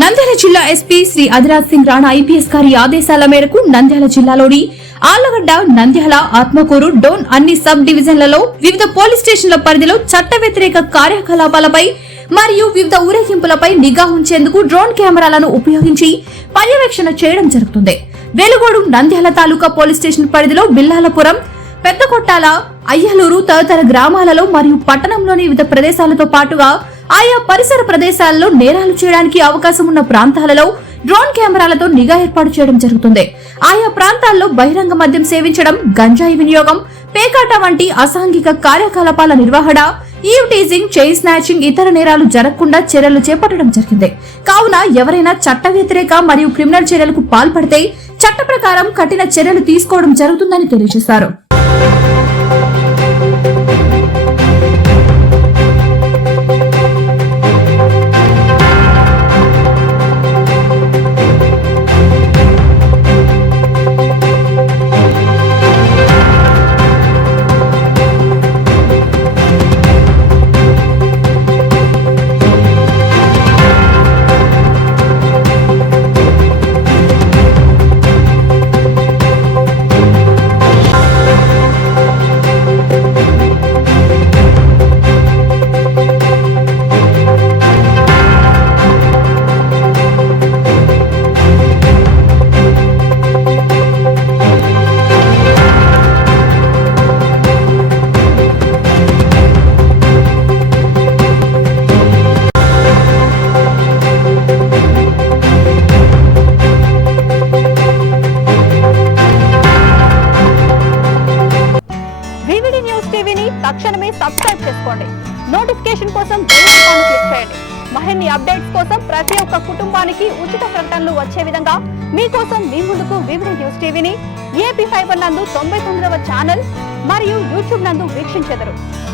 నంద్యాల జిల్లా SP Shri Adhiraj Singh Rana IPS గారి ఆదేశాల మేరకు నంద్యాల జిల్లాలోని ఆళ్లగడ్డ, నంద్యాల, ఆత్మకూరు, డోన్ అన్ని సబ్ డివిజన్లలో వివిధ పోలీస్ స్టేషన్ల పరిధిలో చట్ట వ్యతిరేక కార్యకలాపాలపై మరియు వివిధ ఊరేగింపులపై నిఘా ఉంచేందుకు డ్రోన్ కెమెరాలను ఉపయోగించి పర్యవేక్షణ చేయడం జరుగుతుంది. వెలుగోడు నంద్యాల తాలూకా పోలీస్ స్టేషన్ పరిధిలో బిల్లాలపురం, పెద్దకొట్టాల, అయ్యలూరు తదితర గ్రామాలలో మరియు పట్టణంలోని వివిధ ప్రదేశాలతో పాటుగా ఆయా పరిసర ప్రదేశాలలో నేరాలు చేయడానికి అవకాశం ఉన్న ప్రాంతాలలో డ్రోన్ కెమెరాలతో నిఘా ఏర్పాటు చేయడం జరుగుతుంది. ఆయా ప్రాంతాల్లో బహిరంగ మద్యం సేవించడం, గంజాయి వినియోగం, పేకాట వంటి అసాంఘిక కార్యకలాపాల నిర్వహణ, ఈవ్ టీజింగ్, చైన్ స్నాచింగ్ ఇతర నేరాలు జరగకుండా చర్యలు చేపట్టడం జరిగింది. కావున ఎవరైనా చట్ట వ్యతిరేక మరియు క్రిమినల్ చర్యలకు పాల్పడితే చట్ట ప్రకారం కఠిన చర్యలు తీసుకోవడం జరుగుతుందని తెలియజేశారు. టీవీని తక్షణమే సబ్స్క్రైబ్ చేసుకోండి. నోటిఫికేషన్ కోసం బెల్ ఐకాన్ క్లిక్ చేయండి. మరిన్ని అప్డేట్స్ కోసం ప్రతి ఒక్క కుటుంబానికి ఉచిత ప్రకటనలు వచ్చే విధంగా మీకోసం మీ ముందుకు వివిడి న్యూస్ టీవీని ఏపీ ఫైబర్ నందు 99వ ఛానల్ మరియు యూట్యూబ్ నందు వీక్షించెదరు.